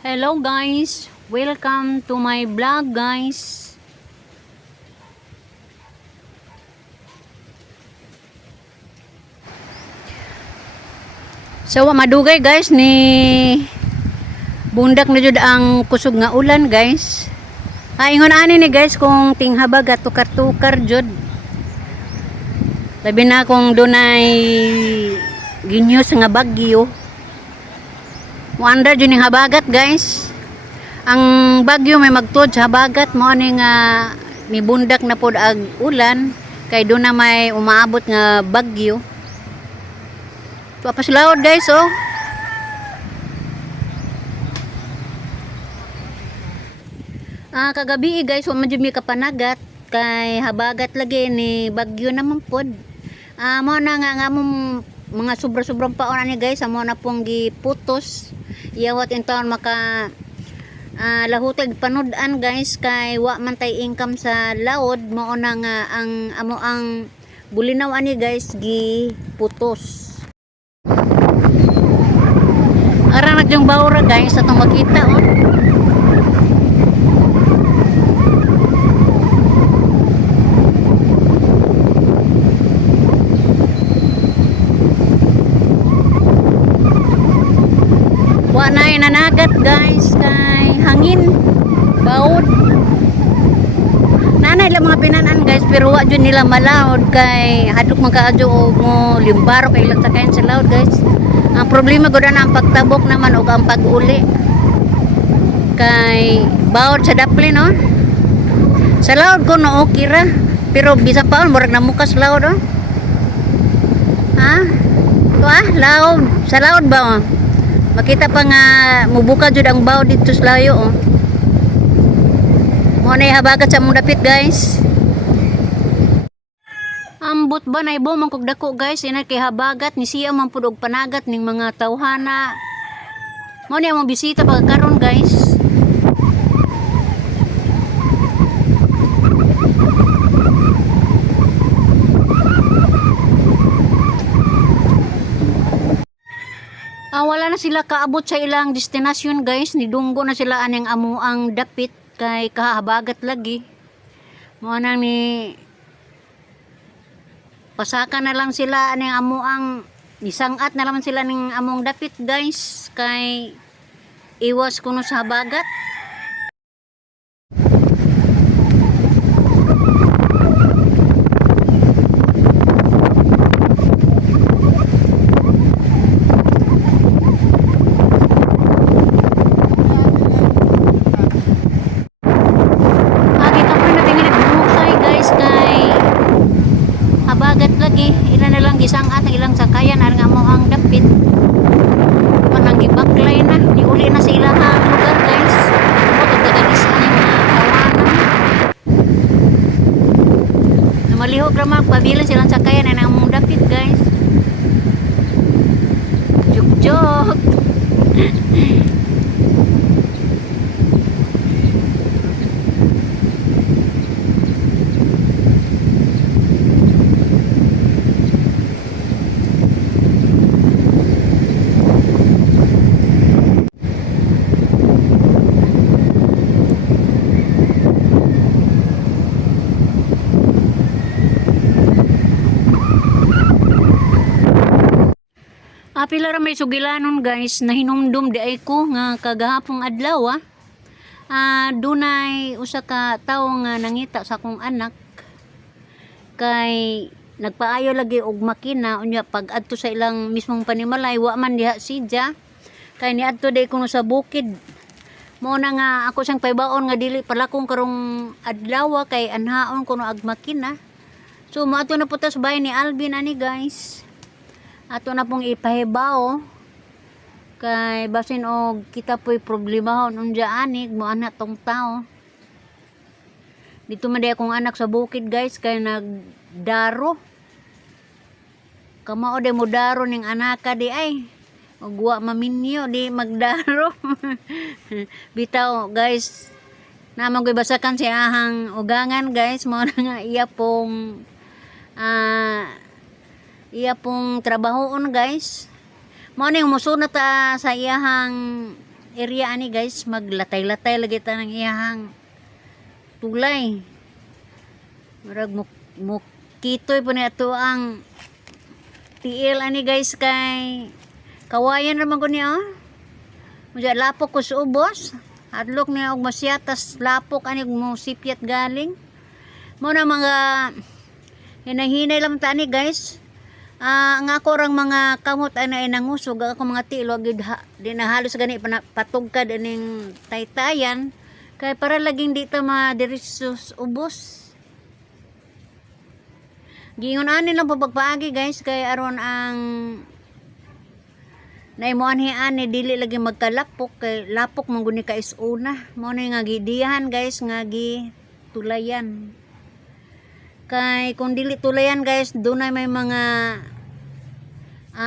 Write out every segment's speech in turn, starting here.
Hello guys, welcome to my vlog guys. So madugay guys ni bundak na jud ang kusog nga ulan guys. Ingon ani ni guys kung tinghabag at tukar-tukar jud. Labi na kung dunay ginyos nga bagyo. Wonder jud ning habagat guys. Ang bagyo may magtud sa habagat mo ani nga mibundak na pod ag ulan kay do na may umaabot nga bagyo. Papaslawod guys oh. Kagabi guys wa man jud mi kapanagat kay habagat lagi ni bagyo naman pod. Mo na nga mong mga sobra-sobrang paon ani guys amo na pong giputos. Iyawat in taon maka lahutag panud-an guys kay wa man tay income sa laod mao na nga ang amo ang bulinaw ani guys giputos. Ara nagjong bawra guys atong makita oh. Wa na nanagat guys kay hangin bawod. Nanay lang mga pinanan guys pero wa jud nila malawod kay hadlok man kaadyo og mo limbaro kay ilang sakayan sa laod guys. Ang problema gud na ang pagtabok naman og ang pag-uli. Kay bawod sa daplin no. Sa laod ko no okay ra pero bisa pa murag namukas laod oh. Laod sa laod ba oh. Makita pa nga mubuka jud ang bawod dito sa layo oh. Mo na habagat sa mong dapit guys. Ambot ba na ibo man kog dako guys ina kay habagat ni siya man pud og panagat ning mga tawhana. Mo ni among bisita pagkaron guys. Wala na sila kaabot sa ilang destinasyon guys, nidunggo na sila aning amuang dapit kay kahabagat lagi. Mo nang ni pasaka na lang sila aning amuang nisangat na lang sila ning among dapit guys kay iwas kuno sa habagat. Habagat lagi ila na lang gisangat ang ilang sakayan ang amo ang dapit manang gibaklay na niuli na sa ilang lugar guys mo tagalisan ng kawanan na malihog ra magpabilan silang sakayan ang among dapit guys. Juk pila ra may sugilanon guys na hinumdum di ay ko nga kagahapong adlaw dunay usa ka tawo nga nangita sa akong anak kay nagpaayo lagi og makina unya pag adto sa ilang mismong panimalay wa man diha sidya kay niadto day kuno sa bukid mo na nga ako siyang paybaon nga dili pala kong karong adlaw kay anhaon kuno ag makina so moadto na putas bahay ni Alvin ani guys. Ato na pong ipahibaw kay basin og kita po'y problemahon unja anig mo anak tong tao. Dito man di akong anak sa bukid guys kay nagdaro. Kamao de mo daro ning anaka di ay. Og wa maminyo di magdaro. Bitaw guys. Namang ko'y basakan si ahang ugangan guys mo na nga iya pong trabahoon guys. Mo ning musunod sa iyahang area ani guys, maglatay-latay lagi ta ng iyahang tulay. Murag mukitoy po ni ato ang tiil ani guys, kay kawayan raman ko niya oh. Mudya lapok ko sa ubos. Adlok niya og masyatas lapok ani mo sipyat galing. Mo na mga hinahinay lang ta ni guys. Nga ako rang mga kamot ay nangusog ako mga tiil wag di na halos gani patugkad aning taytayan kay para laging di ta madiretsos ubos. Gingon ani lang pagpaagi guys, kay aron ang naimuan hian ni dili lagi magkalapok, kay lapok man guni ka is una. Mao na nga gidihan guys, nga gi tulayan. Kay kung dili tulayan guys, dunay may mga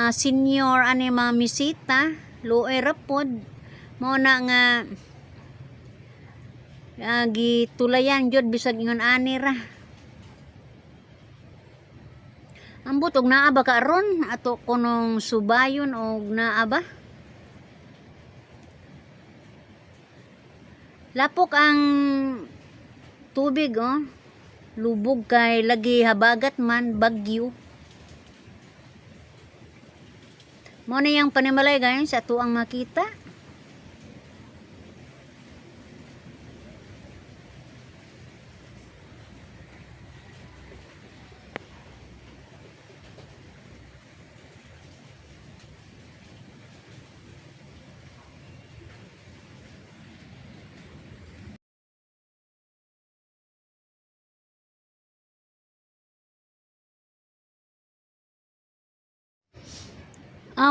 senior ani mga misita, luoy rapod. Mao na nga gitulayan jud bisag ingon ani ra. Ambot og naa ba karon ato kunong subayon og naa ba? Lapok ang tubig oh. Lubog kay lagi habagat man bagyo. Mo na yang panimalay guys ato ang makita.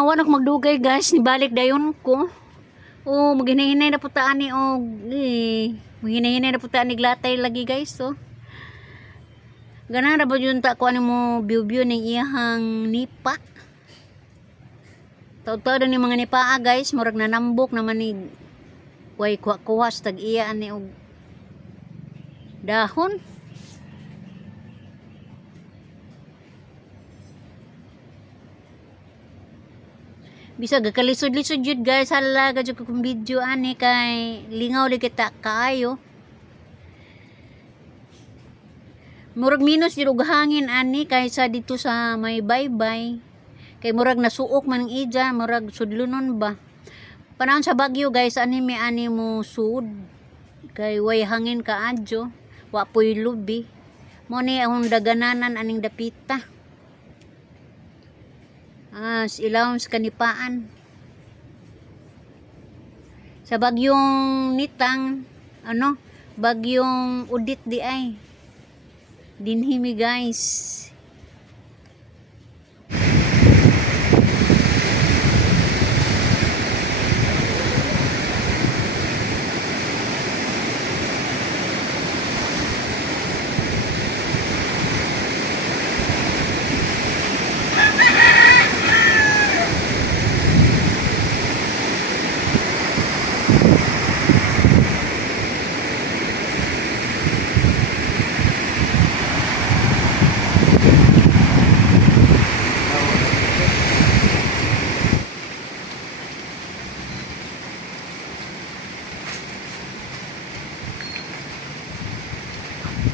Wanak magdugay guys, nibalik dayon ko. Maghinay-hinay na putaan ni maghinay-hinay na putaan ni glatay lagi guys oh. Ganahan ra ba yun ta ko ani mo view ning iyahang nipa. Taud-taud ni mga nipaa guys, murag nanambok naman ni way kuwas tag iya ani og dahon. Bisa gakalisod-lisod jud guys, hala gadyo ko video ani kay lingaw li kita kaayo. Murag minus jud og hangin ani kaysa dito sa may baybay. Kay murag nasuok man ang ija, murag sudlunon ba. Panahon sa Bagyo guys, ani mo sud. Kay way hangin kaadyo, wa poy lubi. Mo ni ang dagananan aning dapita. Ilawom sa kanipaan. Sa bagyong nitang bagyong udit di ay dinhimi guys.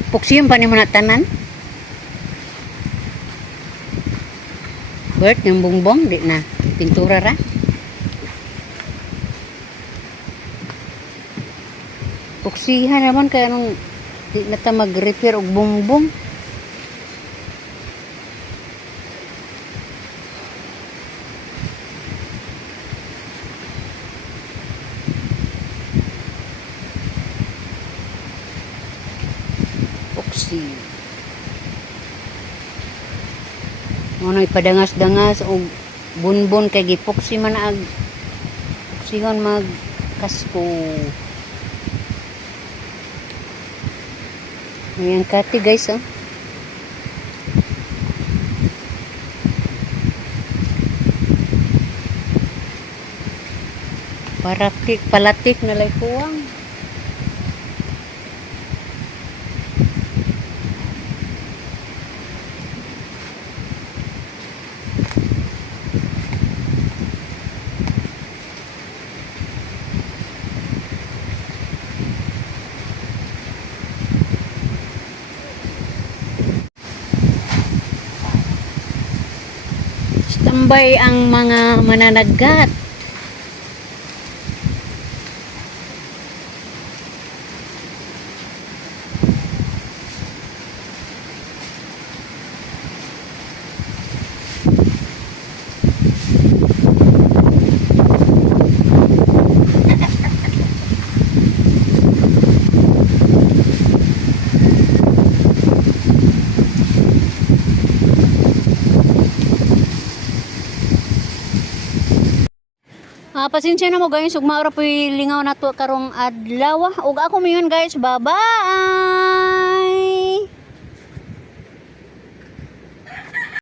Puksiyong pa ni mo na tanan. Bert, yung bongbong, di na. Pintura ra. Puksihan naman kaya nung di na ta mag-repair og bongbong. Ano ipadangas-dangas o bunbon kay gipoksi man ag poksihon mag kasko. Ayan kati guys oh. Palatik na lay kuwang. Tambay ang mga mananagat. Pasensya na mo guys, ug maura po'y lingaw na to karong adlaw. Ug ako mayon guys, bye-bye!